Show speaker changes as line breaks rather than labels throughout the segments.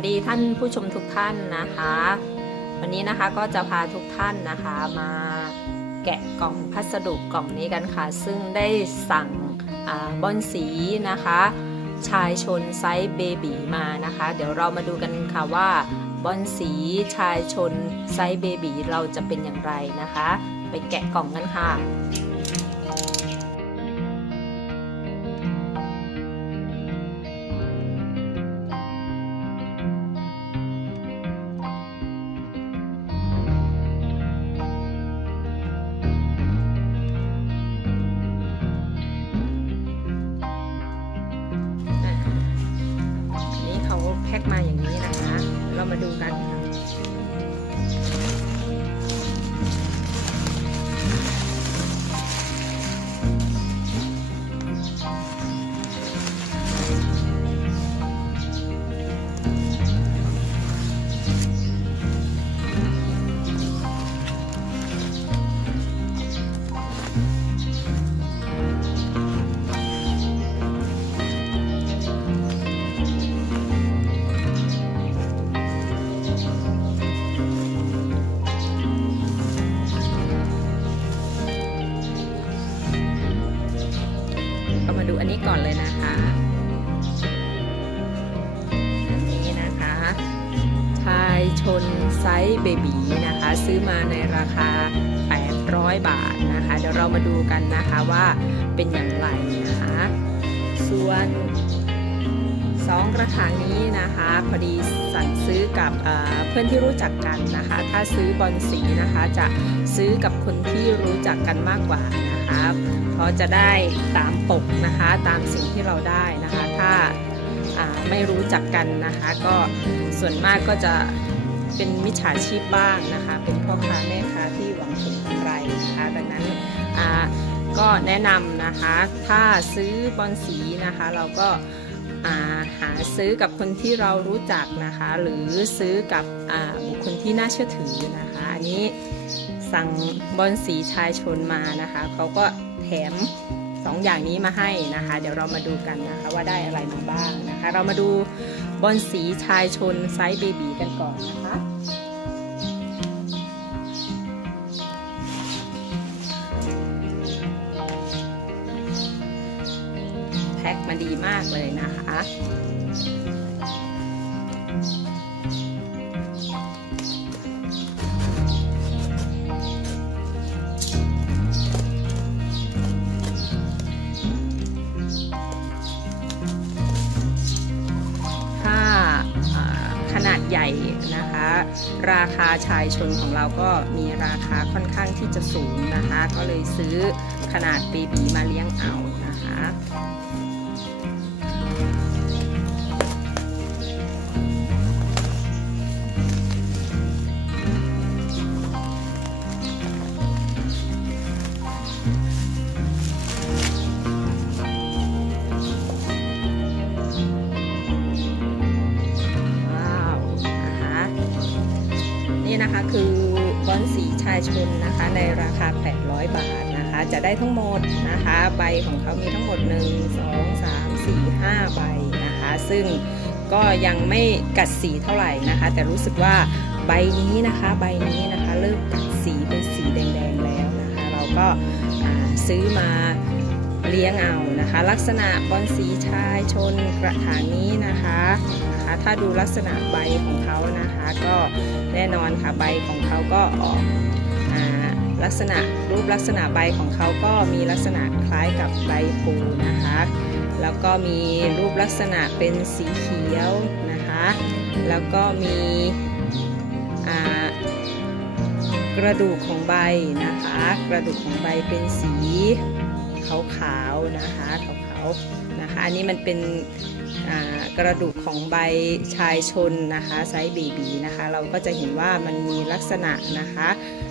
วัสดีท่านผู้ชมทุกท่านนะคะ วันนี้นะคะก็จะพาทุกท่านนะคะมาแกะกล่องพัสดุกล่องนี้กันค่ะ ซึ่งได้สั่งอาบอนสีนะคะ ชายชนไซส์เบบีมานะคะ เดี๋ยวเรามาดูกันค่ะว่าบอนสีชายชนไซส์เบบีเราจะเป็นอย่างไรนะคะ ไปแกะกล่องกันค่ะ แพ็คมาอย่างนี้นะคะ เรามาดูกันค่ะ นไซส์เบบีนะคะ ซื้อมาในราคา 800 บาทนะคะ เดี๋ยวเรามาดูกันนะคะว่าเป็นอย่างไรนะคะ ส่วน 2 กระถางนี้นะคะ พอดีสั่งซื้อกับเเพื่อนที่รู้จักกันนะคะ ถ้าซื้อบอลสีนะคะจะซื้อกับคนที่รู้จักกันมากกว่านะคะเพราะจะได้ตามปกนะคะตามสิ่งที่เราได้นะคะ ถ้าาไม่รู้จักกันนะคะ ก็ส่วนมากก็จะ เป็นมิจฉาชีพบ้างนะคะ เป็นพ่อค้าแม่ค้าที่หวังผลกำไรนะคะ ดังนั้นก็แนะนำนะคะ ถ้าซื้อบอลสีนะคะ เราก็าหาซื้อกับคนที่เรารู้จักนะคะ หรือซื้อกับบุคคลที่น่าเชื่อถือนะคะ อันนี้สั่งบอลสีชายชนมานะคะ เขาก็แถมสองอย่างนี้มาให้นะคะ เดี๋ยวเรามาดูกันนะคะว่าได้อะไรมาบ้างนะคะ เรามาดู บอลสีชายชนไซส์เบบีกันก่อนนะคะแพ็คมาดีมากเลยนะคะ ราคาชายชนของเราก็มีราคาค่อนข้างที่จะสูงนะคะ ก็เลยซื้อขนาดเบบีมาเลี้ยงเอานะคะ ชนนะคะในราคา 800 บาทนะคะ จะได้ทั้งหมดนะคะ ใบของเขามีทั้งหมด 1 2 3 4 5 ใบนะคะ ซึ่งก็ยังไม่กัดสีเท่าไหร่นะคะ แต่รู้สึกว่าใบนี้นะคะใบนี้นะคะเริ่มกัดสีเป็นสีแดงๆแล้วนะคะ เราก็ซื้อมาเลี้ยงเอานะคะ ลักษณะบอนสีชายชนกระถางนี้นะคะนะคะถ้าดูลักษณะใบของเขานะคะ ก็แน่นอนค่ะใบของเขาก็ออก ลักษณะรูปลักษณะใบของเขาก็มีลักษณะคล้ายกับใบพูนะคะ แล้วก็มีรูปลักษณะเป็นสีเขียวนะคะ แล้วก็มีกระดูกของใบนะคะ กระดูกของใบเป็นสีขาวๆนะคะขาวๆนะคะ อันนี้มันเป็นกระดูกของใบชายชนนะคะไซส์เบบีนะคะ เราก็จะเห็นว่ามันมีลักษณะนะคะ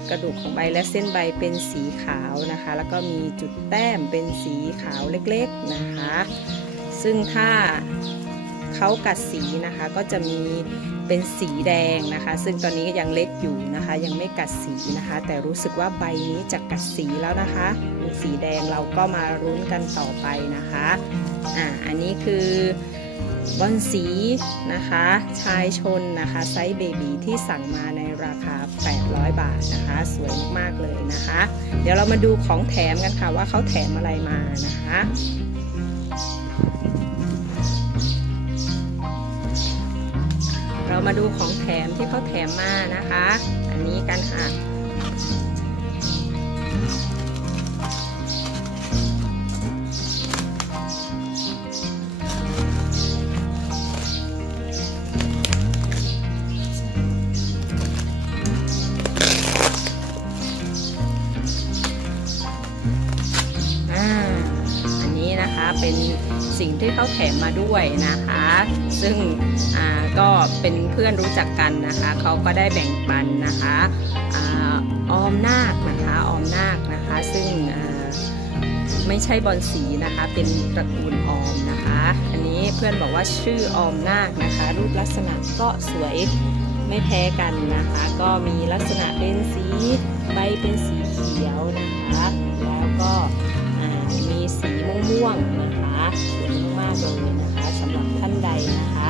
กระดูกของใบและเส้นใบเป็นสีขาวนะคะ แล้วก็มีจุดแต้มเป็นสีขาวเล็กๆนะคะ ซึ่งถ้าเขากัดสีนะคะก็จะมีเป็นสีแดงนะคะ ซึ่งตอนนี้ก็ยังเล็กอยู่นะคะ ยังไม่กัดสีนะคะ แต่รู้สึกว่าใบนี้จะกัดสีแล้วนะคะเป็นสีแดงเราก็มารุ้นกันต่อไปนะคะอ่าอันนี้คือ บอนสีนะคะ ชายชนนะคะ ไซส์เบบีที่สั่งมาในราคา 800 บาทนะคะ สวยมากๆเลยนะคะ เดี๋ยวเรามาดูของแถมกันค่ะว่าเขาแถมอะไรมานะคะเรามาดูของแถมที่เขาแถมมานะคะ อันนี้กันค่ะ สิ่งที่เขาแถมมาด้วยนะคะ ซึ่งก็เป็นเพื่อนรู้จักกันนะคะ เขาก็ได้แบ่งปันนะคะออมนาคนะคะออมนาคนะคะ ซึ่งไม่ใช่บอลสีนะคะ เป็นตระกูลออมนะคะ อันนี้เพื่อนบอกว่าชื่อออมนาคนะคะ รูปลักษณะก็สวย ไม่แพ้กันนะคะ ก็มีลักษณะเป็นสีใบเป็นสีเขียวนะคะ แล้วก็มีสีม่วงๆนะคะสวยมากๆเลยนะคะสำหรับท่านใดนะคะ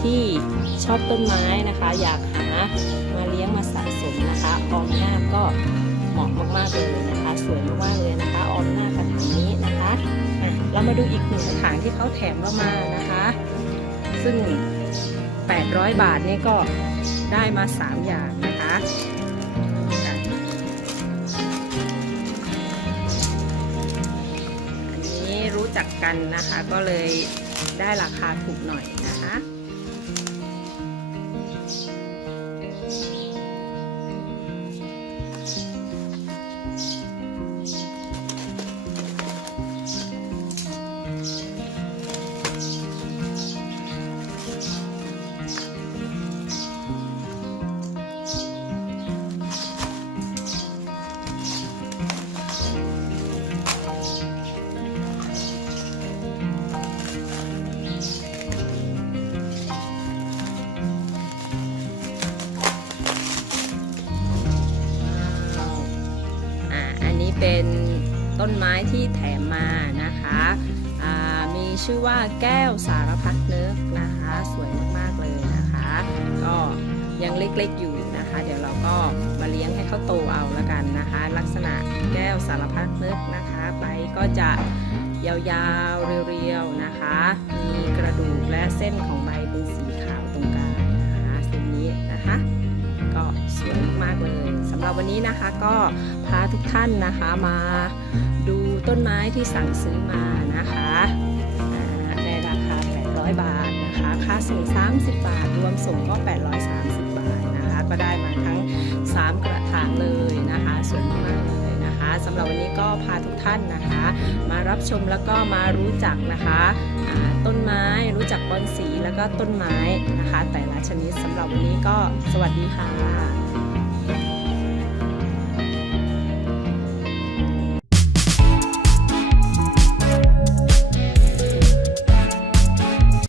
ที่ชอบต้นไม้นะคะ อยากหามาเลี้ยงมาสะสมนะคะออมหน้าก็เหมาะมากๆเลยนะคะ สวยมากๆเลยนะคะออมหน้ากระถางนี้นะคะะเรามาดูอีกหนึ่งกระถางที่เขาแถมเรามานะคะ ซึ่ง 800 บาทนี่ก็ ได้มา 3 อย่างนะคะอะอันนี้รู้จักกันนะคะก็เลยได้ราคาถูกหน่อยนะคะ ที่แถมมานะคะมีชื่อว่าแก้วสารพัดนึกนะคะ สวยมากๆเลยนะคะ ก็ยังเล็กๆอยู่นะคะ เดี๋ยวเราก็มาเลี้ยงให้เขาโตเอาละกันนะคะ ลักษณะแก้วสารพัดนึกนะคะใบก็จะยาวๆเรียวๆนะคะ มีกระดูกและเส้นของใบเป็นสีขาวตรงกลางนะคะเส้นนี้นะคะ ก็สวยมากๆเลยสำหรับวันนี้นะคะก็พาทุกท่านนะคะมา ต้นไม้ที่สั่งซื้อมานะคะในราคา 800 บาทนะคะ ค่าส่ง 30 บาท รวมส่งก็ 830 บาทนะคะ ก็ได้มาทั้ง 3 กระถางเลยนะคะสวยมากเลยนะคะสำหรับวันนี้ก็พาทุกท่านนะคะ มารับชมแล้วก็มารู้จักนะคะต้นไม้รู้จักบอนสีแล้วก็ต้นไม้นะคะ แต่ละชนิดสำหรับวันนี้ก็สวัสดีค่ะ